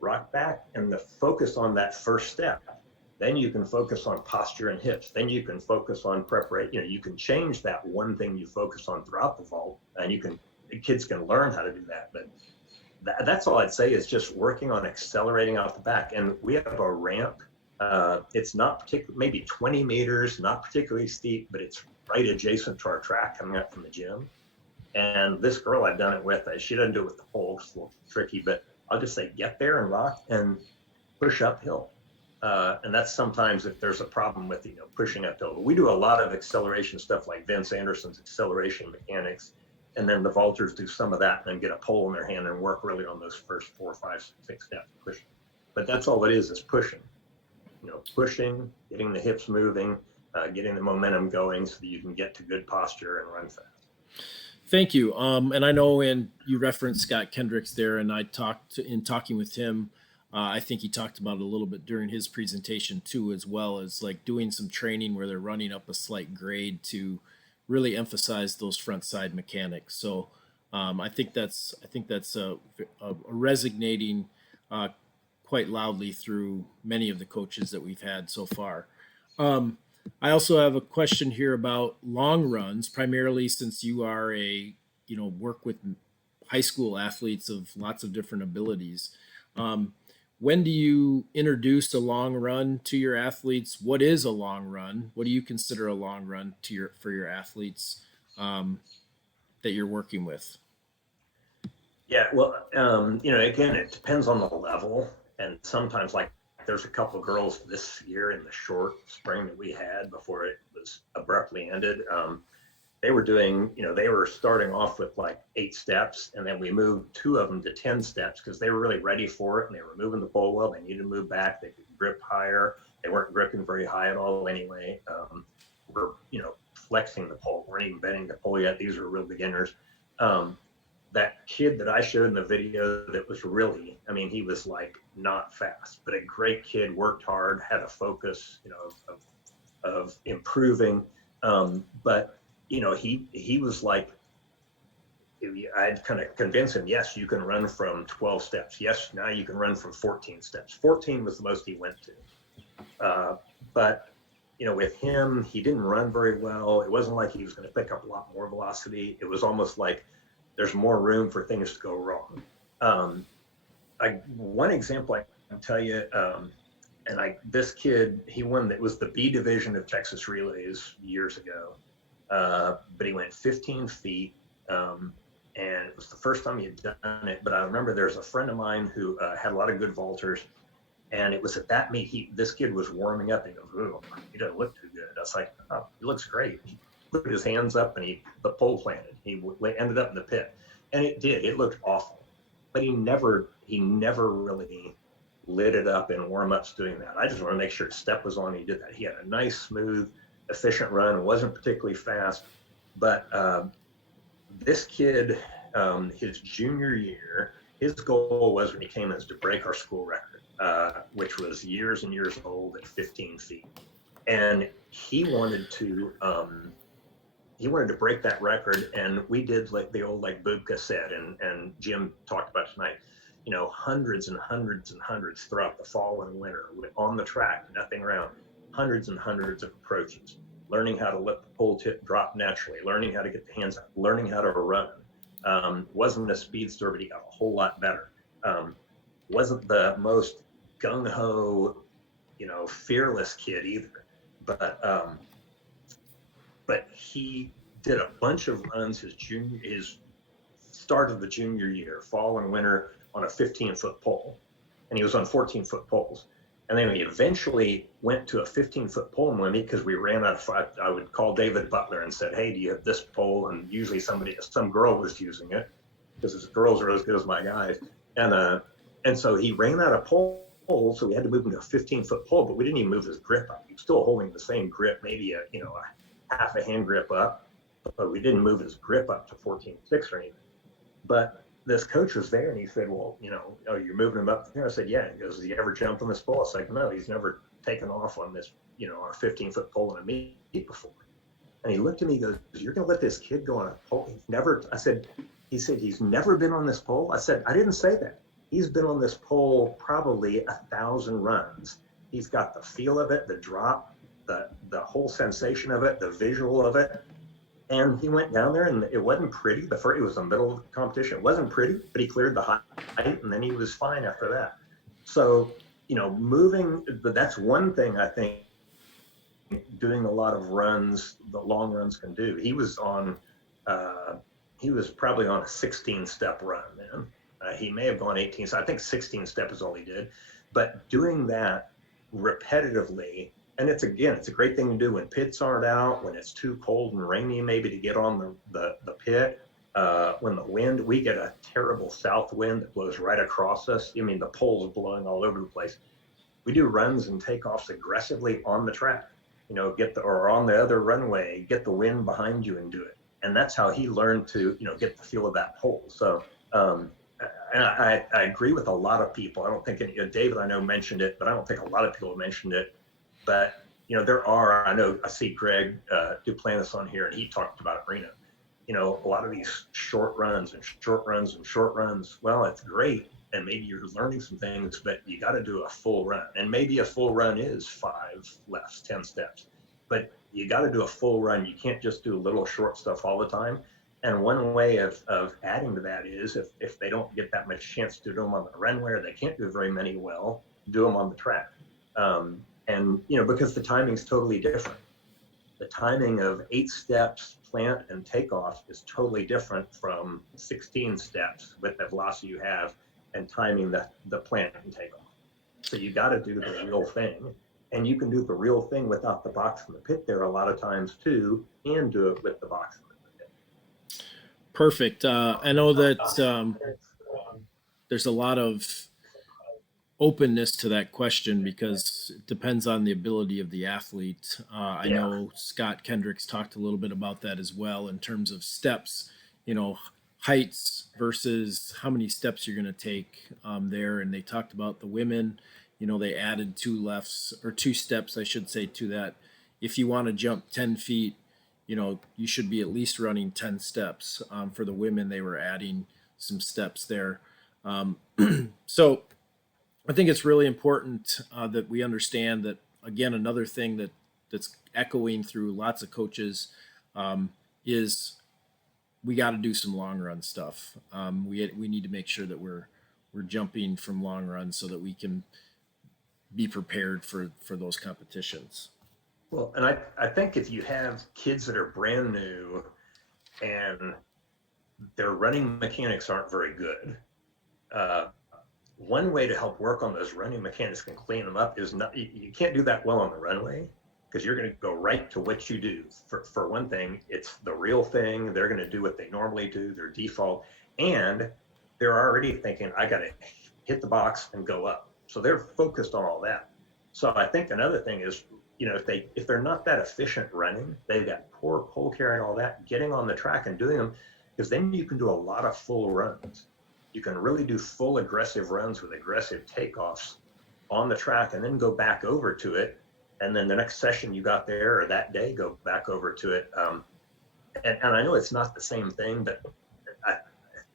rock back, and the focus on that first step. Then you can focus on posture and hips. Then you can focus on preparation. You can change that one thing you focus on throughout the vault, and kids can learn how to do that. But that's all I'd say is just working on accelerating out the back. And we have a ramp. It's not particularly, maybe 20 meters, not particularly steep, but it's right adjacent to our track coming up from the gym. And this girl I've done it with, she doesn't do it with the pole, it's a little tricky, but I'll just say, get there and rock and push uphill. And that's sometimes if there's a problem with, pushing uphill. But we do a lot of acceleration stuff like Vince Anderson's acceleration mechanics. And then the vaulters do some of that and then get a pole in their hand and work really on those first 4, 5, 6 steps pushing. But that's all it is pushing. Pushing, getting the hips moving, getting the momentum going so that you can get to good posture and run fast. Thank you. And I know, and you referenced Scott Kendricks there, and I talking with him. I think he talked about it a little bit during his presentation too, as well as like doing some training where they're running up a slight grade to really emphasize those front side mechanics. So I think that's a resonating quite loudly through many of the coaches that we've had so far. I also have a question here about long runs, primarily since you are work with high school athletes of lots of different abilities. When do you introduce a long run to your athletes? What is a long run? What do you consider a long run for your athletes that you're working with? Yeah, well, again, it depends on the level. And sometimes, like, there's a couple of girls this year in the short spring that we had before it was abruptly ended. They were doing, they were starting off with like 8 steps, and then we moved 2 of them to 10 steps because they were really ready for it, and they were moving the pole well. They needed to move back. They could grip higher. They weren't gripping very high at all anyway. We're, flexing the pole. We weren't even bending the pole yet. These were real beginners. That kid that I showed in the video that was really, he was like not fast, but a great kid, worked hard, had a focus, of improving. But he was like, I'd kind of convince him, yes, you can run from 12 steps. Yes, now you can run from 14 steps. 14 was the most he went to. But, with him, he didn't run very well. It wasn't like he was going to pick up a lot more velocity. It was almost like there's more room for things to go wrong. One example I can tell you, this kid, he won, it was the B division of Texas Relays years ago. But he went 15 feet. and it was the first time he'd done it. But I remember there's a friend of mine who had a lot of good vaulters, and it was at that meet, this kid was warming up, and he goes, "Oh, he doesn't look too good." I was like, "Oh, he looks great." He put his hands up, and the pole planted. He ended up in the pit, and it did. It looked awful, but he never really lit it up in warm-ups doing that. I just want to make sure his step was on. He did that. He had a nice, smooth, efficient run. It wasn't particularly fast, but this kid, his junior year, his goal was when he came is to break our school record, which was years and years old at 15 feet. And he wanted to break that record. And we did like the old, like Bubka said, and Jim talked about tonight, hundreds and hundreds and hundreds throughout the fall and winter on the track, nothing around, hundreds and hundreds of approaches, learning how to let the pole tip drop naturally, learning how to get the hands up, learning how to run. Wasn't a speedster, but he got a whole lot better. Wasn't the most gung-ho, fearless kid either, but he did a bunch of runs his start of the junior year, fall and winter, on a 15-foot pole, and he was on 14-foot poles. And then we eventually went to a 15-foot pole limit because we ran out of. I would call David Butler and said, "Hey, do you have this pole?" And usually some girl was using it because his girls are as good as my guys. And so he ran out of pole, so we had to move him to a 15-foot pole. But we didn't even move his grip up. He was still holding the same grip, maybe a half a hand grip up, but we didn't move his grip up to 14.6 or anything. But this coach was there, and he said, "Well, oh, you're moving him up there?" I said, "Yeah." He goes, "Has he ever jumped on this pole?" I was like, "No, he's never taken off on this, on a 15-foot pole in a meet before." And he looked at me, he goes, "You're going to let this kid go on a pole?" He said, "He's never been on this pole." I said, "I didn't say that. He's been on this pole probably 1,000 runs. He's got the feel of it, the drop, the whole sensation of it, the visual of it." And he went down there, and it wasn't pretty. It was the middle of the competition. It wasn't pretty, but he cleared the height, and then he was fine after that. So, moving, but that's one thing I think doing a lot of runs, the long runs can do. He was probably on a 16-step run, man. He may have gone 18, so I think 16 step is all he did. But doing that repetitively, and it's a great thing to do when pits aren't out, when it's too cold and rainy, maybe to get on the pit. When the wind, we get a terrible south wind that blows right across us. I mean, the pole's blowing all over the place. We do runs and takeoffs aggressively on the track, or on the other runway, get the wind behind you and do it. And that's how he learned to, get the feel of that pole. So I agree with a lot of people. I don't think David, I know, mentioned it, but I don't think a lot of people mentioned it. But I see Greg Duplantis on here, and he talked about Reno. A lot of these short runs and short runs and short runs. Well, it's great, and maybe you're learning some things, but you got to do a full run. And maybe a full run is 5 lefts, 10 steps, but you got to do a full run. You can't just do little short stuff all the time. And one way of adding to that is if they don't get that much chance to do them on the runway, or they can't do very many well, do them on the track. And because the timing is totally different. The timing of 8 steps, plant and takeoff, is totally different from 16 steps with the velocity you have and timing the plant and takeoff. So you got to do the real thing. And you can do the real thing without the box in the pit there a lot of times too, and do it with the box in the pit. Perfect. I know that there's a lot of openness to that question because it depends on the ability of the athlete. I know Scott Kendricks talked a little bit about that as well in terms of steps, heights versus how many steps you're going to take there. And they talked about the women, they added 2 steps, I should say, to that. If you want to jump 10 feet, you should be at least running 10 steps. For the women, they were adding some steps there. So I think it's really important that we understand that, again, another thing that's echoing through lots of coaches is we got to do some long run stuff. We need to make sure that we're jumping from long runs so that we can be prepared for those competitions. Well, and I think if you have kids that are brand new and their running mechanics aren't very good. Uh, One way to help work on those running mechanics and clean them up is not, you can't do that well on the runway because you're going to go right to what you do. For one thing, it's the real thing. They're going to do what they normally do, their default, and they're already thinking, I got to hit the box and go up. So they're focused on all that. So I think another thing is, if they're not that efficient running, they've got poor pole carry and all that, getting on the track and doing them, because then you can do a lot of full runs. You can really do full aggressive runs with aggressive takeoffs on the track and then go back over to it. And then the next session you got there or that day, go back over to it. And I know it's not the same thing, but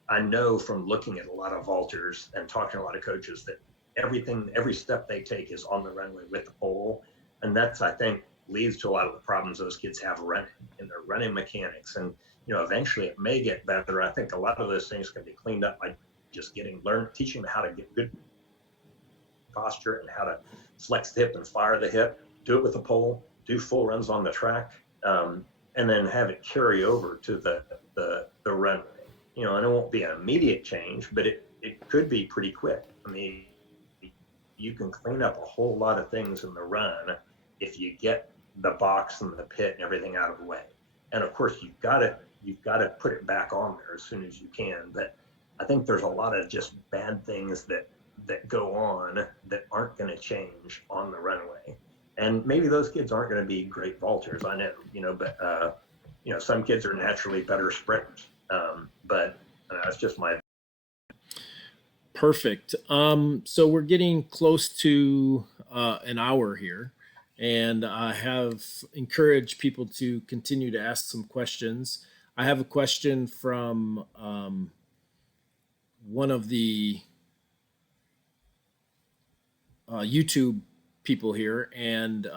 I know from looking at a lot of vaulters and talking to a lot of coaches that every step they take is on the runway with the pole. And that's, I think, leads to a lot of the problems those kids have running in their running mechanics. And, eventually it may get better. I think a lot of those things can be cleaned up by just teaching them how to get good posture and how to flex the hip and fire the hip, do it with the pole, do full runs on the track, and then have it carry over to the runway. And it won't be an immediate change, but it could be pretty quick. I mean, you can clean up a whole lot of things in the run if you get the box and the pit and everything out of the way. And of course, you've got to put it back on there as soon as you can. But I think there's a lot of just bad things that go on that aren't going to change on the runway. And maybe those kids aren't going to be great vaulters. I know, but some kids are naturally better sprinters. But it's just my. Perfect. So we're getting close to an hour here, and I have encouraged people to continue to ask some questions. I have a question from one of the YouTube people here, and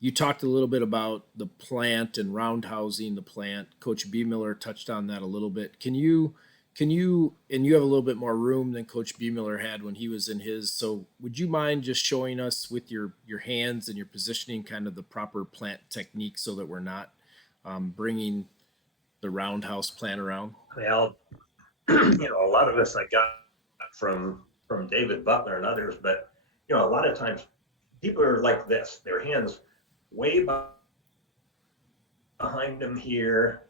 you talked a little bit about the plant and roundhousing the plant. Coach B. Miller touched on that a little bit. Can you, and you have a little bit more room than Coach B. Miller had when he was in his. So would you mind just showing us with your hands and your positioning kind of the proper plant technique so that we're not bringing the roundhouse plant around? Well, a lot of this I got from David Butler and others, but a lot of times people are like this, their hands way behind them here.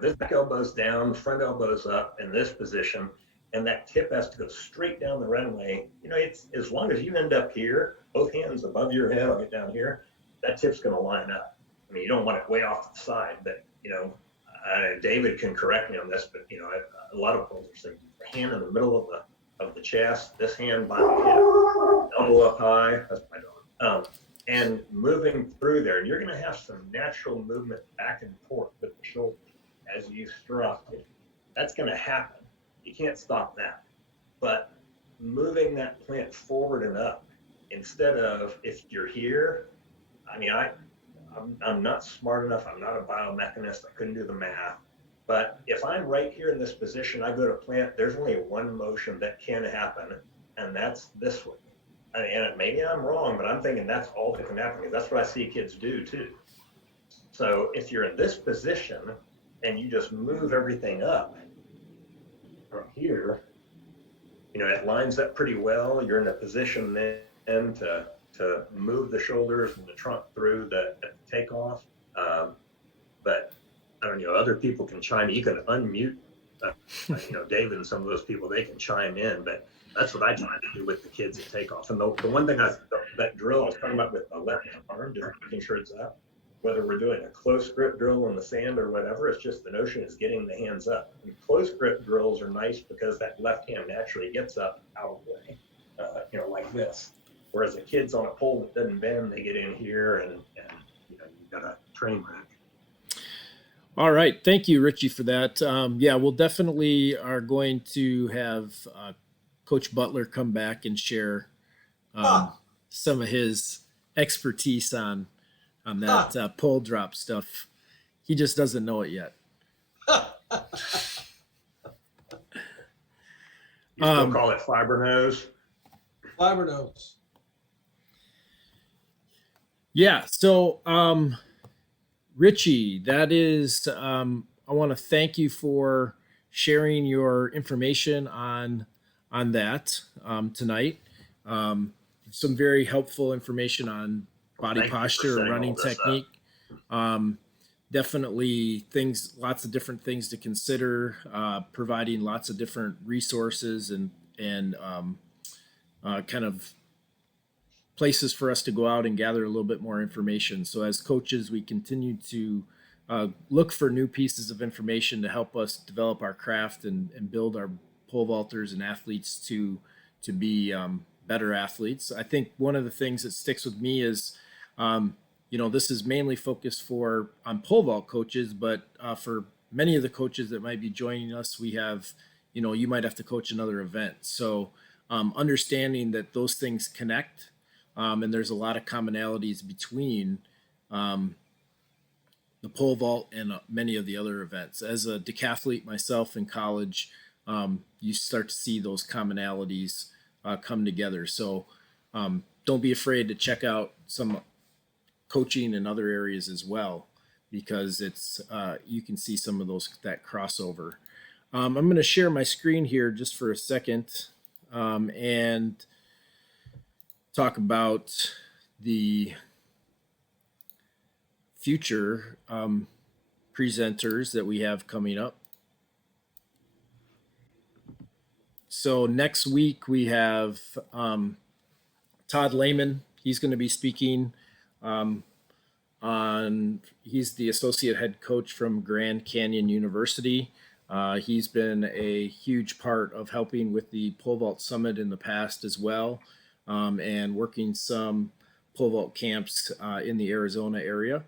This back elbow's down, front elbow's up in this position, and that tip has to go straight down the runway. It's as long as you end up here, both hands above your head, I'll get down here, that tip's going to line up. I mean, you don't want it way off to the side, but David can correct me on this, but a lot of pulls are saying hand in the middle of the chest, this hand by the hip, elbow up high. That's my dog. And moving through there, you're going to have some natural movement back and forth with the shoulders as you strut. That's going to happen. You can't stop that. But moving that plant forward and up instead of, if you're here, I mean, I'm not smart enough. I'm not a biomechanist. I couldn't do the math. But if I'm right here in this position, I go to plant, there's only one motion that can happen, and that's this way. And maybe I'm wrong, but I'm thinking that's all that can happen, because that's what I see kids do too. So if you're in this position and you just move everything up from here, it lines up pretty well. You're in a position then to move the shoulders and the trunk through the takeoff. But I don't know, other people can chime in. You can unmute, David and some of those people, they can chime in, but that's what I try to do with the kids at takeoff. And the one thing that drill I was talking about with the left arm, just making sure it's up, whether we're doing a close grip drill in the sand or whatever, it's just the notion is getting the hands up. And close grip drills are nice because that left hand naturally gets up out of the way, like this. Whereas the kids on a pole that doesn't bend, they get in here and you've got a train wreck. All right. Thank you, Richie, for that. Yeah, we'll definitely are going to have Coach Butler come back and share some of his expertise on that pole drop stuff. He just doesn't know it yet. You still call it fiber nose? Fiber nose. Yeah. So, Richie, that is, I want to thank you for sharing your information on that tonight. Some very helpful information on body Thank you for posture, setting all running this up. technique. Definitely things, lots of different things to consider, providing lots of different resources and kind of places for us to go out and gather a little bit more information. So as coaches, we continue to look for new pieces of information to help us develop our craft and build our pole vaulters and athletes to be better athletes. I think one of the things that sticks with me is, this is mainly focused on pole vault coaches, but for many of the coaches that might be joining us, we have, you might have to coach another event. So understanding that those things connect, and there's a lot of commonalities between the pole vault and many of the other events. As a decathlete myself in college, you start to see those commonalities come together. So don't be afraid to check out some coaching in other areas as well, because it's you can see some of that crossover. I'm going to share my screen here just for a second and talk about the future presenters that we have coming up. So next week we have Todd Lehman. He's going to be speaking he's the associate head coach from Grand Canyon University. He's been a huge part of helping with the Pole Vault Summit in the past as well, and working some pole vault camps in the Arizona area.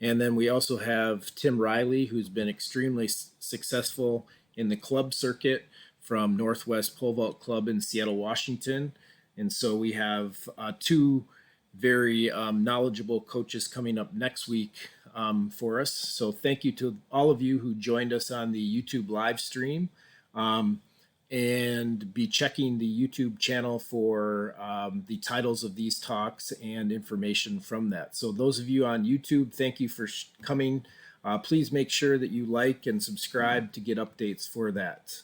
And then we also have Tim Riley, who's been extremely successful in the club circuit from Northwest Pole Vault Club in Seattle, Washington. And so we have two very knowledgeable coaches coming up next week for us. So thank you to all of you who joined us on the YouTube live stream, and be checking the YouTube channel for the titles of these talks and information from that. So those of you on YouTube, thank you for coming. Please make sure that you like and subscribe to get updates for that.